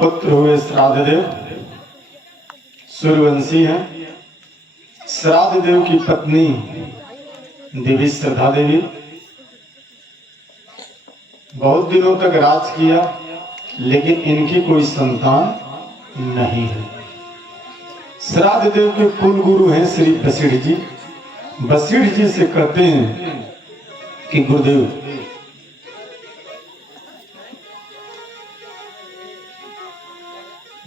पुत्र हुए श्राद्ध देव, सूर्यवंशी हैं। श्राद्ध देव की पत्नी देवी श्रद्धा देवी, बहुत दिनों तक राज किया, लेकिन इनकी कोई संतान नहीं है। श्राद्ध देव के कुल गुरु हैं श्री वशिष्ठ जी। वशिष्ठ जी से कहते हैं कि गुरुदेव,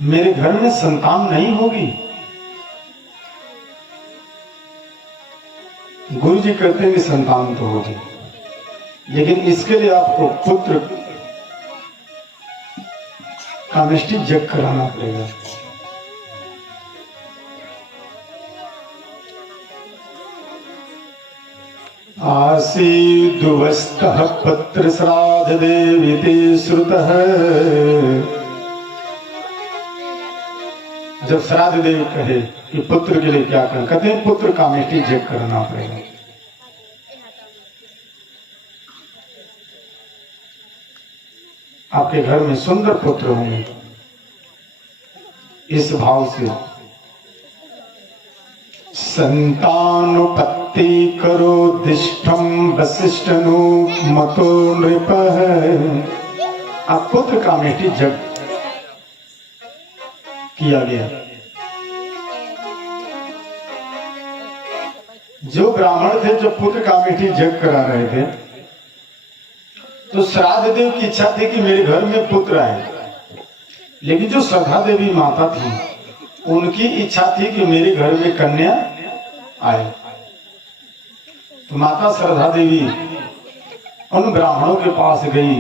मेरे घर में संतान नहीं होगी। गुरु जी कहते हैं कि संतान तो होगी, लेकिन इसके लिए आपको पुत्र कामेष्टि यज्ञ कराना पड़ेगा। आसीदुवस्तः पुत्र श्राद्ध देविते श्रुतः। जब श्राद्ध देव कहे कि पुत्र के लिए क्या करना, कहते हैं पुत्र कामेष्टि यज्ञ करना पड़ेगा। आपके घर में सुंदर पुत्र होंगे, इस भाव से संतानुपत्ति करो दिष्टम वसिष्ठनु मतो नृपः। अब पुत्र कामेष्टि यज्ञ किया गया। जो ब्राह्मण थे जो पुत्र कामेष्टि यज्ञ करा रहे थे, तो श्राद्ध देव की इच्छा थी कि मेरे घर में पुत्र आए, लेकिन जो श्रद्धा देवी माता थी उनकी इच्छा थी कि मेरे घर में कन्या आए। तो माता श्रद्धा देवी उन ब्राह्मणों के पास गई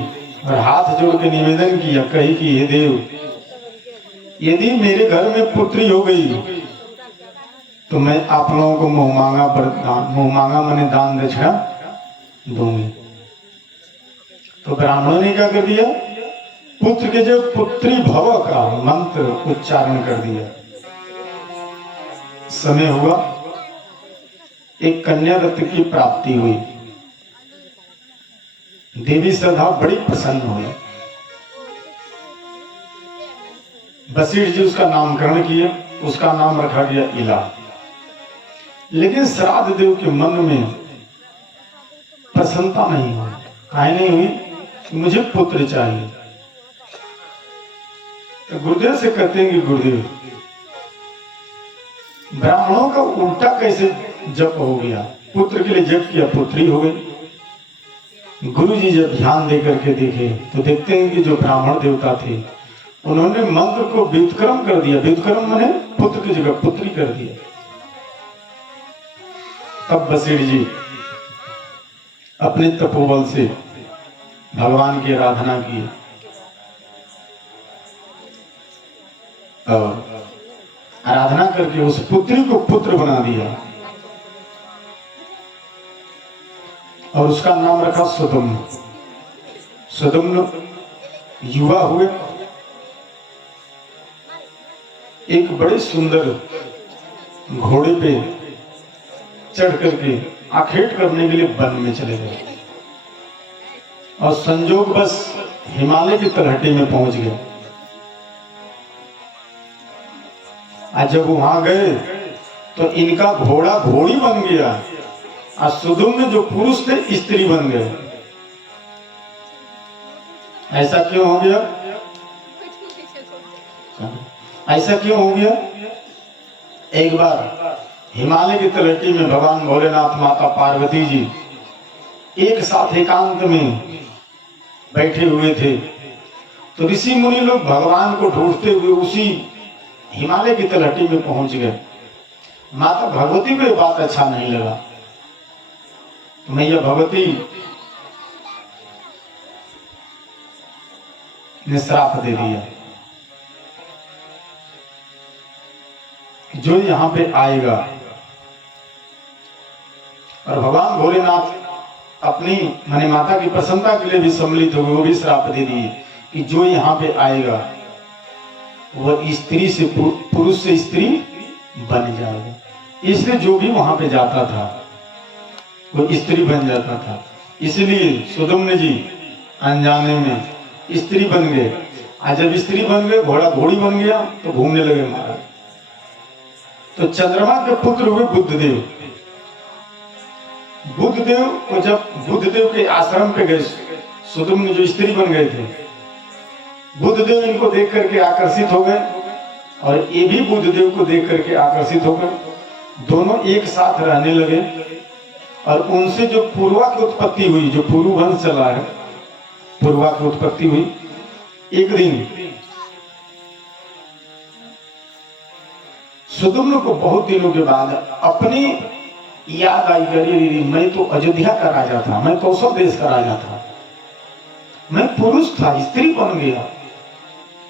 और हाथ जोड़ के निवेदन किया, कही कि हे देव, यदि मेरे घर में पुत्री हो गई तो मैं आप लोगों को मुंह मांगा मने दान दक्षिणा दूंगी। तो ब्राह्मणों ने क्या कर दिया, पुत्र के जो पुत्री भव का मंत्र उच्चारण कर दिया। समय हुआ, एक कन्या रत्न की प्राप्ति हुई। देवी श्रद्धा बड़ी प्रसन्न हुई। वशिष्ठ जी उसका नामकरण किया, उसका नाम रखा गया इला। लेकिन श्राद्ध देव के मन में प्रसन्नता नहीं हुई। काहे नहीं हुई? मुझे पुत्र चाहिए। तो गुरुदेव से कहते हैं कि गुरुदेव, ब्राह्मणों का उल्टा कैसे जप हो गया? पुत्र के लिए जप किया, पुत्री हो गई। गुरु जी जब ध्यान दे करके देखे तो देखते हैं कि जो ब्राह्मण देवता थे उन्होंने मंत्र को व्युत्क्रम कर दिया। व्युत्क्रम माने पुत्र की जगह पुत्री कर दिया। तब वशिष्ठ जी अपने तपोबल से भगवान की आराधना की और आराधना करके उस पुत्री को पुत्र बना दिया और उसका नाम रखा सुदम्न। सुदम्न युवा हुए, एक बड़े सुंदर घोड़े पे चढ़ करके आखेट करने के लिए वन में चले गए और संजोग बस हिमालय की तलहटी में पहुंच गए। आज जब वहां गए तो इनका घोड़ा घोड़ी बन गया और सुदम्न जो पुरुष थे स्त्री बन गए। ऐसा क्यों हो गया? ऐसा क्यों हो गया? एक बार हिमालय की तलहटी में भगवान भोलेनाथ, माता पार्वती जी एक साथ एकांत में बैठे हुए थे। तो ऋषि मुनि लोग भगवान को ढूंढते हुए उसी हिमालय की तलहटी में पहुंच गए। माता भगवती को ये बात अच्छा नहीं लगा। तो मैया भगवती ने श्राप दे दिया, जो यहाँ पे आएगा। और भगवान भोलेनाथ अपनी माने माता की प्रसन्नता के लिए भी सम्मिलित हो गए। वो भी श्राप दे दिए कि जो यहाँ पे आएगा वह स्त्री से पुरुष से स्त्री बन जाएगा। इसलिए जो भी वहां पे जाता था वो स्त्री बन जाता था। इसलिए सुदम्न जी अनजाने में स्त्री बन गए आज जब स्त्री बन गए, घोड़ा घोड़ी बन गया, तो घूमने लगे महाराज। तो चंद्रमा के पुत्र हुए बुद्धदेव। बुद्धदेव को जब बुद्धदेव के आश्रम पे गए, सुदुम्न जो स्त्री बन गए थे, बुद्धदेव इनको देख करके आकर्षित हो गए और ये भी बुद्धदेव को देख करके आकर्षित हो गए। दोनों एक साथ रहने लगे और उनसे जो पूर्वा की उत्पत्ति हुई, जो पुरु वंश चला है, पूर्वा की उत्पत्ति हुई। एक दिन सुदुम्न को बहुत दिनों के बाद अपनी याद आई, करी मैं तो अयोध्या का राजा था, मैं कौशल देश का राजा था, मैं पुरुष था, स्त्री बन गया।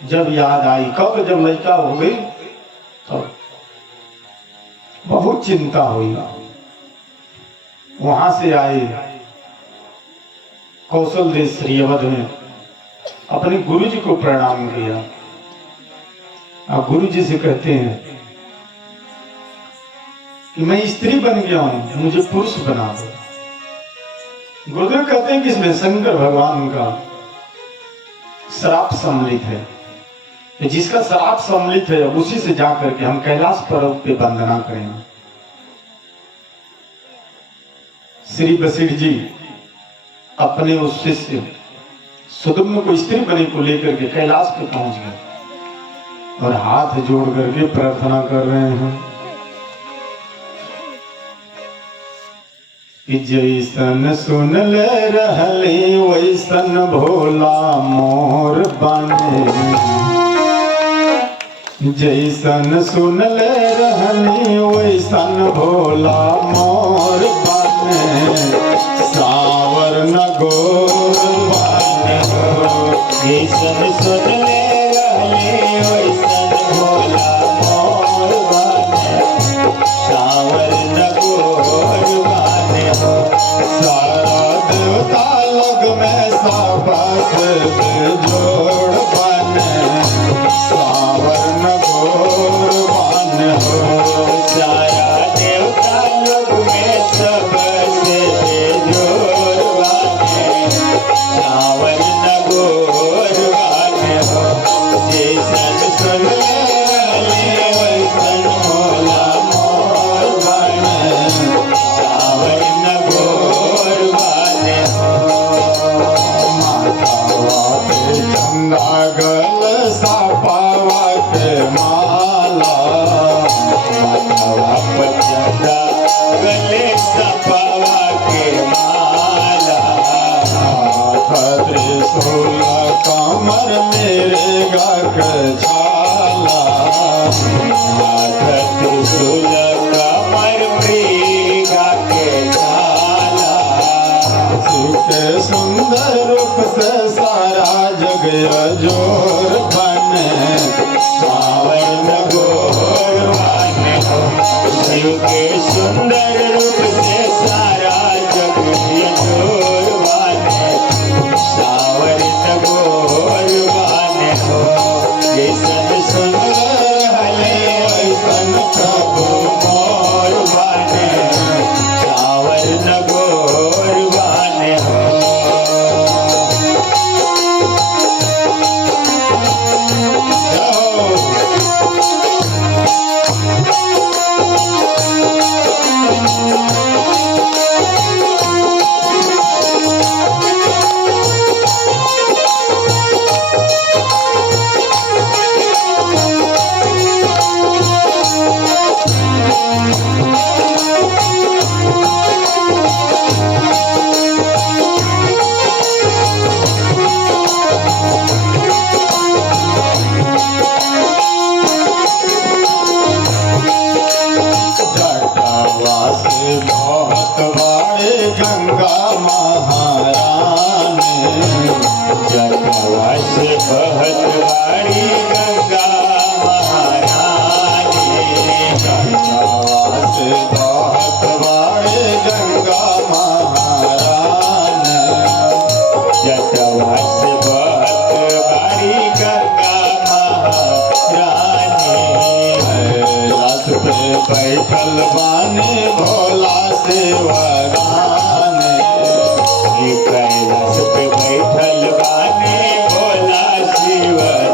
जब याद आई, कब जब लड़का हो गई तो बहुत चिंता हुई। वहां से आए कौशल देश श्रीअवध में, अपने गुरु जी को प्रणाम किया। अब गुरु जी से कहते हैं कि मैं स्त्री बन गया हूं, मुझे पुरुष बना दो। गुरुदेव कहते हैं कि इसमें शंकर भगवान का श्राप सम्मिलित है, कि जिसका श्राप सम्मिलित है उसी से जाकर के हम कैलाश पर्वत पे वंदना करेंगे। श्री वशिष्ठ जी अपने उस शिष्य सुदुम्न को स्त्री बने को लेकर के कैलाश पे पहुंच गए और हाथ जोड़ करके प्रार्थना कर रहे हैं कि जैसन सुन ले रहली वैसन भोला मोर बने, जैसन सुन ले रहली वैसन भोला मोर बने, सावर न गोर बने हो। जैसन सुन ले रहली वैसन भोला मोर बने, सावर न गोर बने हो। सारा देवता लोग में साबस जोड़ बने, सावर न गोर बने हो। सारा देवता लोग में सबसे जोड़ बने, सावर न गोर बने हो। जैसन सुन ले वैसन भोला मोर बने, सावर न गोर बने हो। माथावा पे चंदा गल सापावा के माला, माथावा पे चंदा गले सापावा के माला, त्रिशूल कमर मेरे गाक छाला, त्रिशूल कमर मृगा के छाला। सुके सुंदर रूप से सारा जग अजोर बने, सावर न गोर बने हो। शिव के सुंदर रूप से सारा जग अजोर बने, सावर न गोर बने हो। जैसन सुन रहले वैसन प्रभु मोर बने, सावर न गोर बने हो। बहुत बड़े गंगा महारानी, जटवा से बहुत बड़ी गंगा महारानी, जटवा से बहुत बड़े गंगा महारानी, जटवा से बहुत बड़ी गंगा महारानी। कैलाश पे बैठल बानी भोला शिवरानी, कैलाश पे बैठल बानी भोला शिवरानी।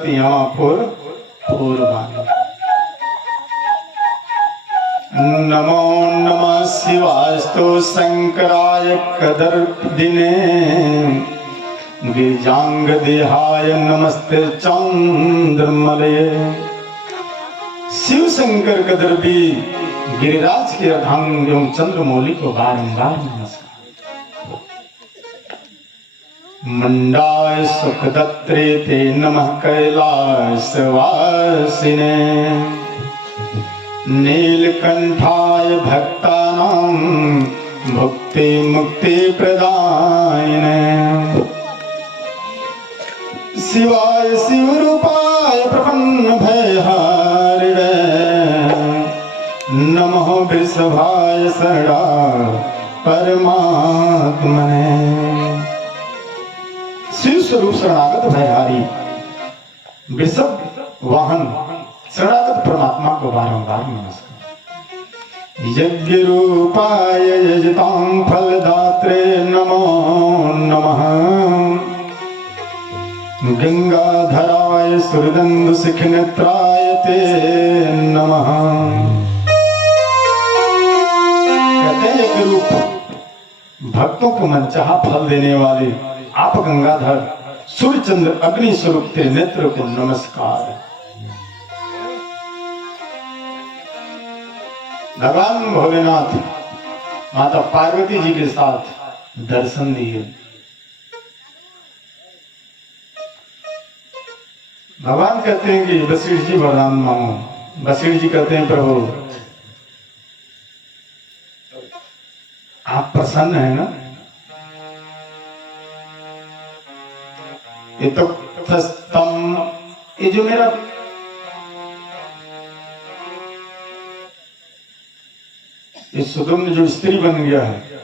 दिखत यहाँ पूर्वानी। नमो नमः शिवास्तु शंकराय कदर्दिने गिरिजांग देहाय नमस्ते चंद्रमलये। शिव शंकर कदर्बी गिरिराज के अर्धांग एवं चंद्रमौली को बारंबार नमस्कार। मंडाय सुखदत्रे ते नमः कैलासवासिने नीलकंठाय भक्तानां भुक्ति मुक्ति प्रदायिने शिवाय शिवरूपाय प्रपन्न भयहारिणे नमः वृषभाय शरणा परमात्मने। शिव स्वरूप शरणागत भयहारी वृषभ वाहन शरणागत परमात्मा को बारंबार नमस्कार। यज्ञ रूपाय यजतां फलदात्रे नमो नमः गंगाधराय सुरदंडु शिखनेत्राय ते नमः। कहते हैं एक रूप भक्तों को मनचाहा फल देने वाले आप गंगाधर सूर्य चंद्र अग्नि स्वरूप तेरे नेत्र को नमस्कार। भगवान भोलेनाथ माता पार्वती जी के साथ दर्शन दिए। भगवान कहते हैं कि वशिष्ठ जी वरदान मांगो। वशिष्ठ जी कहते हैं प्रभु आप प्रसन्न है ना? ये तो ये जो मेरा ये सुगम जो स्त्री बन गया है,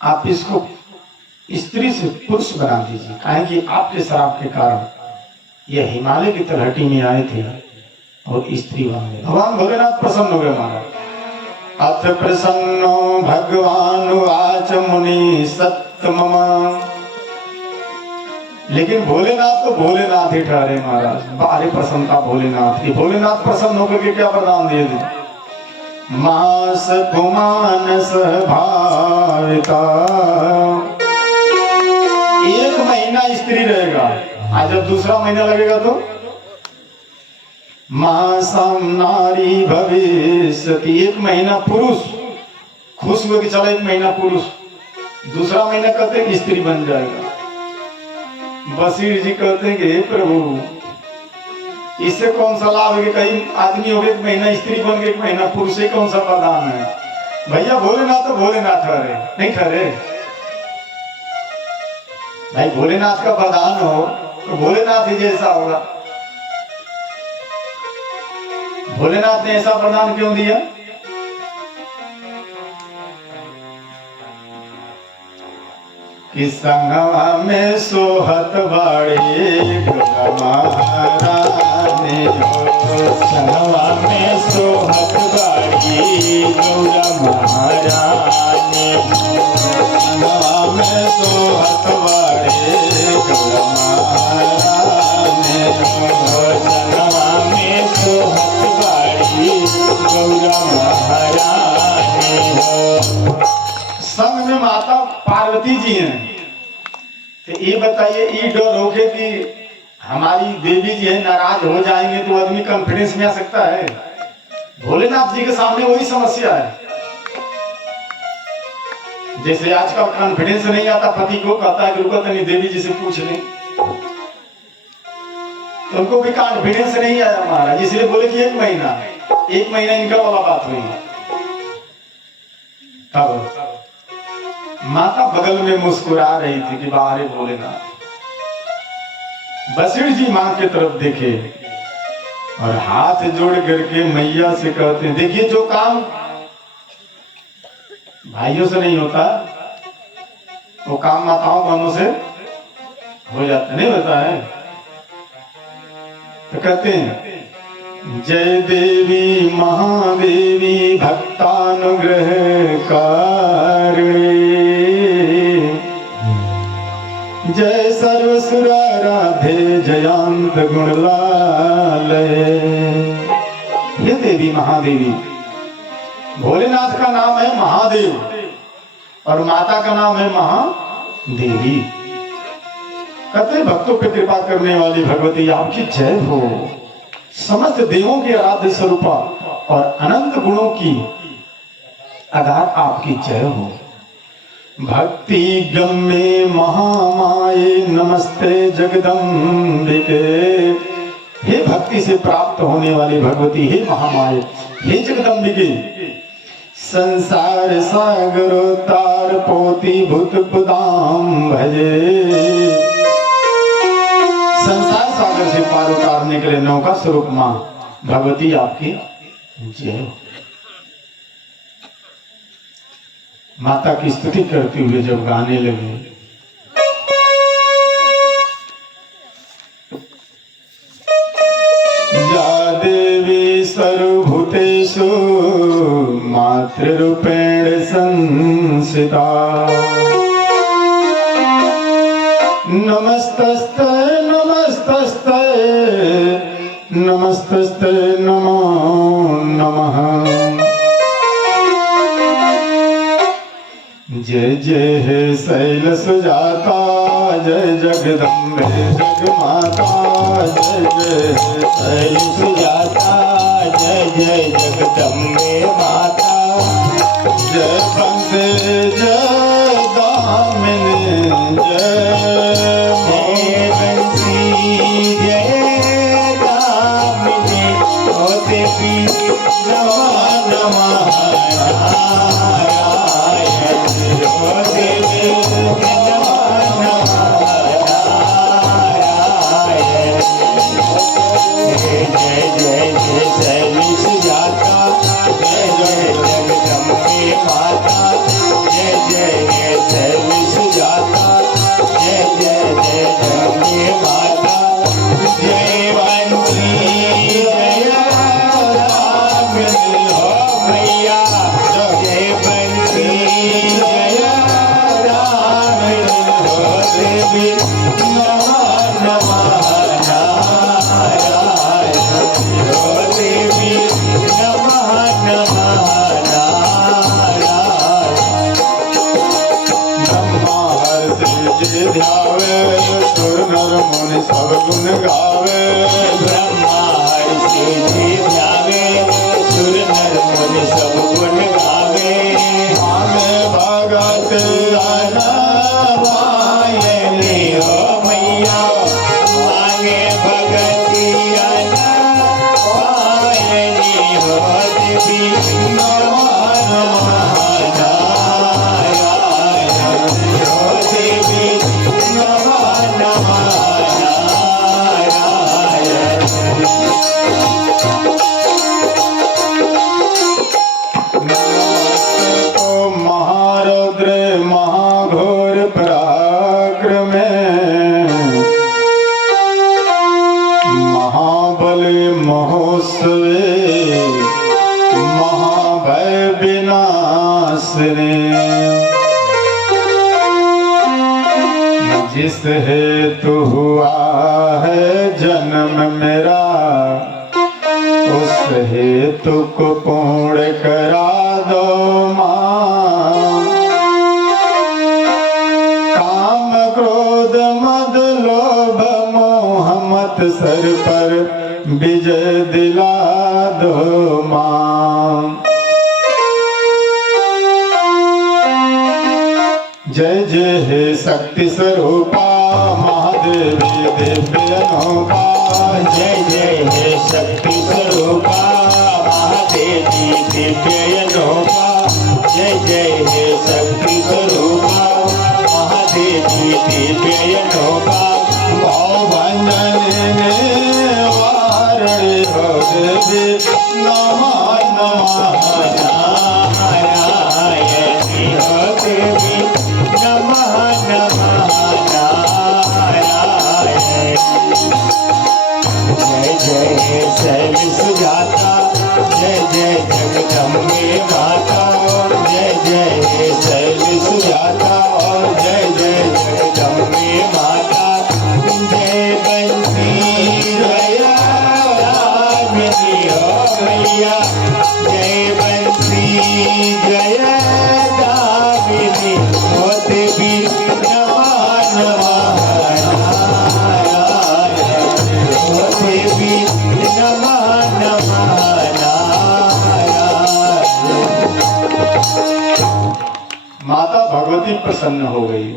आप इसको स्त्री से पुरुष बना दीजिए। काहे कि आपके श्राप के कारण यह हिमालय की तलहटी में आए थे और स्त्री बन गए। भगवान भोलेनाथ प्रसन्न हो गए महाराज। अथ प्रसन्नो भगवान वाच मुनि सत्तमम। लेकिन भोलेनाथ तो भोलेनाथ ही ठहरे महाराज। बाहरी प्रसन्नता भोलेनाथ की। भोलेनाथ प्रसन्न होकर के क्या वरदान दिए थे? मास कुमानस भाविता। एक महीना स्त्री रहेगा, आज जब दूसरा महीना लगेगा तो मासम नारी भविष्यति। एक महीना पुरुष खुश हुए कि चला एक महीना पुरुष, दूसरा महीना कहते हैं कि स्त्री बन जाएगा। वशिष्ठ जी कहते हैं कि प्रभु इससे कौन सा लाभ है कि कहीं आदमी हो गए एक महीना स्त्री बन गए एक महीना पुरुष, से कौन सा वरदान है? भैया भोलेनाथ तो भोलेनाथ ठहरे, नहीं ठहरे भाई। भोलेनाथ का वरदान हो तो भोलेनाथ ही जैसा होगा। भोलेनाथ ने ऐसा वरदान क्यों दिया? कि संगवा में सोहत बाड़ी महारानी हो। संगवा में सोहत बाड़ी गौरा महारानी। संगवा में सोहत बाड़ी गौरा महारानी हो। संगवा में सोहत बाड़ी गौरा महारानी हो। संग में माता पार्वती जी हैं। तो ये बताइए ये डर होके कि हमारी देवी जी है नाराज हो जाएंगे तो आदमी कॉन्फिडेंस में आ सकता है? भोलेनाथ जी के सामने वही समस्या है। जैसे आजकल कॉन्फिडेंस नहीं आता, पति को कहता है कि रुको तनी देवी जी से पूछ लें, तो उनको भी कॉन्फिडेंस नहीं आया महाराज, इसलिए बोले कि एक महीना इनका वाला बात हुई। तब माता बगल में मुस्कुरा रही थी कि बाहर भोलेनाथ। वशिष्ठ जी मां की तरफ देखे और हाथ जोड़ करके मैया से कहते हैं, देखिए जो काम भाइयों से नहीं होता वो काम माताओं बहनों से हो जाता, नहीं होता है। तो कहते हैं जय देवी महादेवी भक्तानुग्रह कारिणी। जय सर्वसुर जयंत गुणलालय। हे देवी महादेवी, भोलेनाथ का नाम है महादेव और माता का नाम है महादेवी। कहते भक्तों पे कृपा करने वाली भगवती आपकी जय हो। समस्त देवों के आराध्य स्वरूपा और अनंत गुणों की आधार आपकी जय हो। भक्ति गम्ये महामाये नमस्ते जगदम्बिके। हे भक्ति से प्राप्त होने वाली भगवती, हे महामाये, हे जगदम्बिके। संसार सागर तार पोती भूत पुदाम भजे। संसार सागर से पार उतारने के लिए नौका स्वरूप मां भगवती आपकी जय हो। माता की स्तुति करते हुए जब गाने लगे, या देवी सर्वभूतेषु मातृरूपेण संस्थिता। नमस्तस्ते नमस्तस्ते नमस्तस्ते नमो नमः। जय जय हे शैल सुजाता, जय जगदम्बे जगमाता। जय जय हे शैल सुजाता, जय जय जगदम्बे माता। जय बंदे जय दामिनी, जय बंसी जय दामिनी। ओ देवी नमः नमः सब गुण गावे। ब्रह्मा ऋषि जी ध्यावे, सुर नर मुनि सब गुण गावे। आगे भगत आना पायनी हो मैया, आगे भगती आना पायनी हो देवी। नमः नमः नारायण हो देवी। नमः नमः महारौद्र महाघोर पराक्रमे, महाबल महोत्सवे, महाभय विनाशने। जिस हेतु हुआ है जन्म मेरा, उस हेतु को पूर्ण करा दो मां। काम क्रोध मद लोभ मोह मत सर पर विजय दिला दो मां। जय जय हे शक्ति स्वरूपा, महादेवी दिव्य अनोखा। जय जय हे शक्ति स्वरूपा, महादेवी दिव्य अनोखा। जय जय हे शक्ति स्वरूपा, महादेवी दिव्य अनोखा। भाव भंजन वारण हो देवी। नमः नमः नारायण हो देवी। नमः नमः नारायण। प्रसन्न हो गई।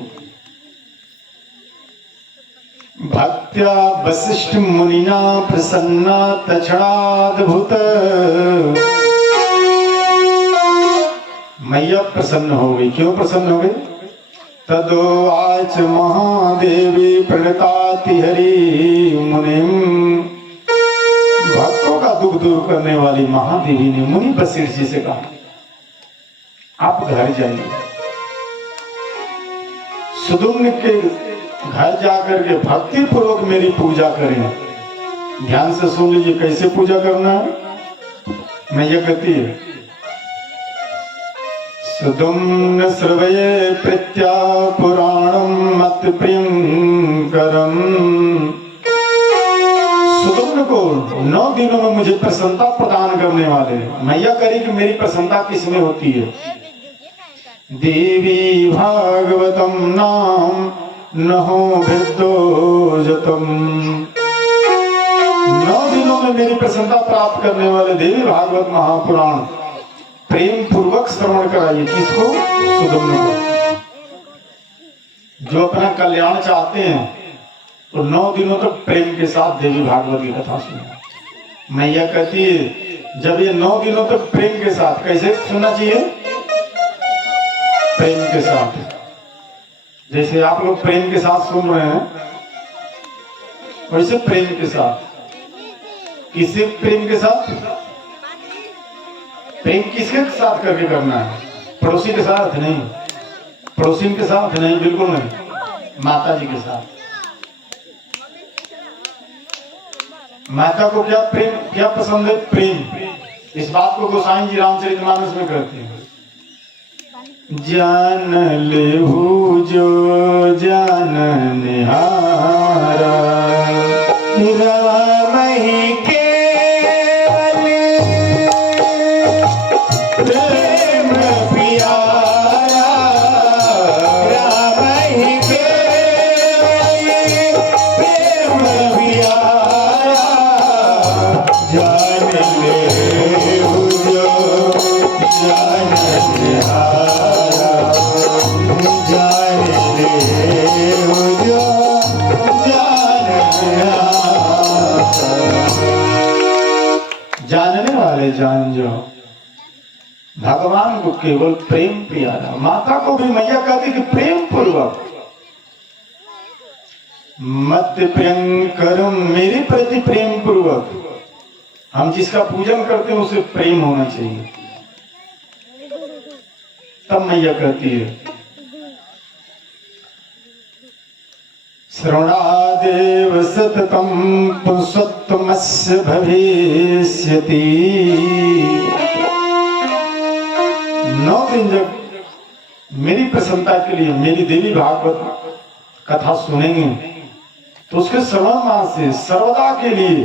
भक्त्या वसिष्ठ मुनिना प्रसन्ना तक्षणाद्भुत। मैया प्रसन्न हो गई। क्यों प्रसन्न हो गई? तदोवाच महादेवी प्रणताति हरि मुनिम। भक्तों का दुख दूर करने वाली महादेवी ने मुनि वशिष्ठ जी से कहा, आप घर जाइए, सुदुम्न के घर जाकर के भक्ति पूर्वक मेरी पूजा करें। ध्यान से सुन लीजिए कैसे पूजा करना है। मैया कहती है, सुदुम्न श्रवये प्रत्या पुराणम मत प्रियंकरम। सुदुम्न को 9 दिनों में मुझे प्रसन्नता प्रदान करने वाले। मैया करी कि मेरी प्रसन्नता किसमें होती है? देवी भागवतम नाम नहो भिद्दोजतम। 9 दिनों में मेरी प्रसन्नता प्राप्त करने वाले देवी भागवत महापुराण प्रेम पूर्वक श्रवण कराइए। किसको? सुदुम्न को। जो अपना कल्याण चाहते हैं तो 9 दिनों तक प्रेम के साथ देवी भागवत की कथा सुने। मैया कहती है, जब ये 9 दिनों तक प्रेम के साथ, कैसे सुनना चाहिए? प्रेम के साथ। जैसे आप लोग प्रेम के साथ सुन रहे हैं, वैसे प्रेम के साथ। किसी प्रेम के साथ? प्रेम किसके साथ करके करना है? पड़ोसी के साथ नहीं, पड़ोसी के साथ नहीं, बिल्कुल नहीं, माता जी के साथ। माता को क्या प्रेम, क्या पसंद है? प्रेम। इस बात को गोसाई जी रामचरितमानस में कहते हैं, जान लेहु जो जान निहारा राम ही केवल प्रेम प्यारा। राम ही केवल प्रेम प्यारा। जान लेहु जो जान निहारा। जानने वाले जान जो, भगवान को केवल प्रेम प्यारा। माता को भी मैया कहती कि प्रेम पूर्वक मत प्रियंकरम, मेरे प्रति प्रेम पूर्वक। हम जिसका पूजन करते हैं उसे प्रेम होना चाहिए। तब मैया कहती है, श्रवणादेव सततम पुंसत्वमस्य भविष्यति। 9 दिन जब मेरी प्रसन्नता के लिए मेरी देवी भागवत कथा सुनेंगे तो उसके श्रवण मास से सर्वदा के लिए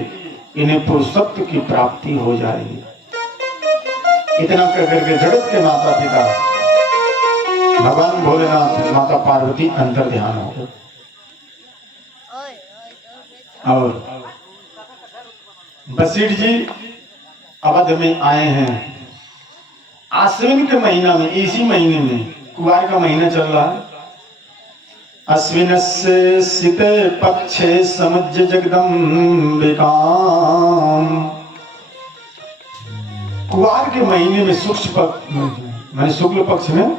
इन्हें पुरुषत्व की प्राप्ति हो जाएगी। इतना कहकर के जगत के माता पिता भगवान भोलेनाथ, माता पार्वती अंतर ध्यान हो गए। और वशिष्ठ जी अवध में आए हैं। आश्विन के महीना में, इसी महीने में, कुआर का महीना चल रहा है। अश्विन से शीते पक्षे समुज्य जगदम्बिकाम। कुआर के महीने में शुक्ल पक्ष में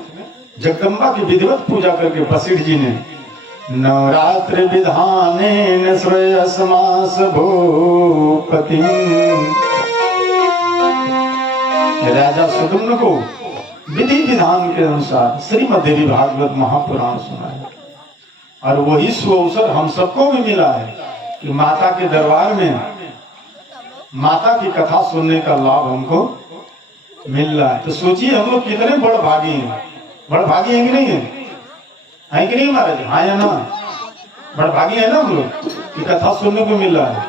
जगदम्बा की विधिवत पूजा करके वशिष्ठ जी ने नवरात्र विधानेन श्रेयसमास भूपति। राजा सुदुम्न को विधि विधान के अनुसार श्रीमद् देवी भागवत महापुराण सुनाया। और वही सुअवसर हम सबको भी मिला है कि माता के दरबार में माता की कथा सुनने का लाभ हमको मिल रहा है। तो सोचिए हम लोग कितने बड़भागी हैं। बड़भागी हैं कि नहीं है कि नहीं महाराज? हाँ या ना? बड़भागी है ना हम लोग कि कथा सुनने को मिल रहा है।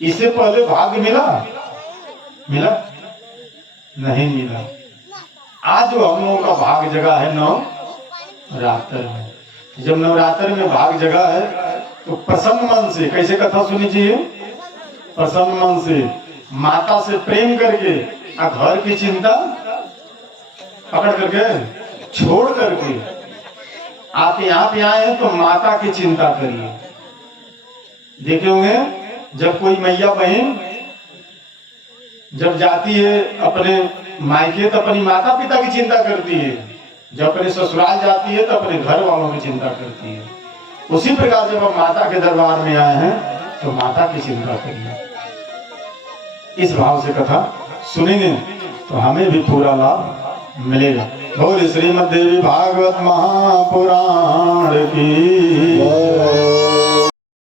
इससे पहले भाग्य मिला नहीं मिला। आज जो हम लोगों का भाग जगह है नवरात्र में। जब नवरात्र में भाग जगह है तो प्रसन्न मन से कैसे कथा सुननी चाहिए? प्रसन्न मन से, माता से प्रेम करके, घर की चिंता पकड़ करके छोड़ करके आप यहाँ पे आए हैं तो माता की चिंता करिए। देखे होंगे जब कोई मैया बहन जब जाती है अपने मायके तो अपनी माता पिता की चिंता करती है, जब अपने ससुराल जाती है तो अपने घर वालों की चिंता करती है। उसी प्रकार जब हम माता के दरबार में आए हैं तो माता की चिंता करिए। इस भाव से कथा सुनेंगे तो हमें भी पूरा लाभ मिलेगा। बोल श्रीमद् देवी भागवत महापुराण की।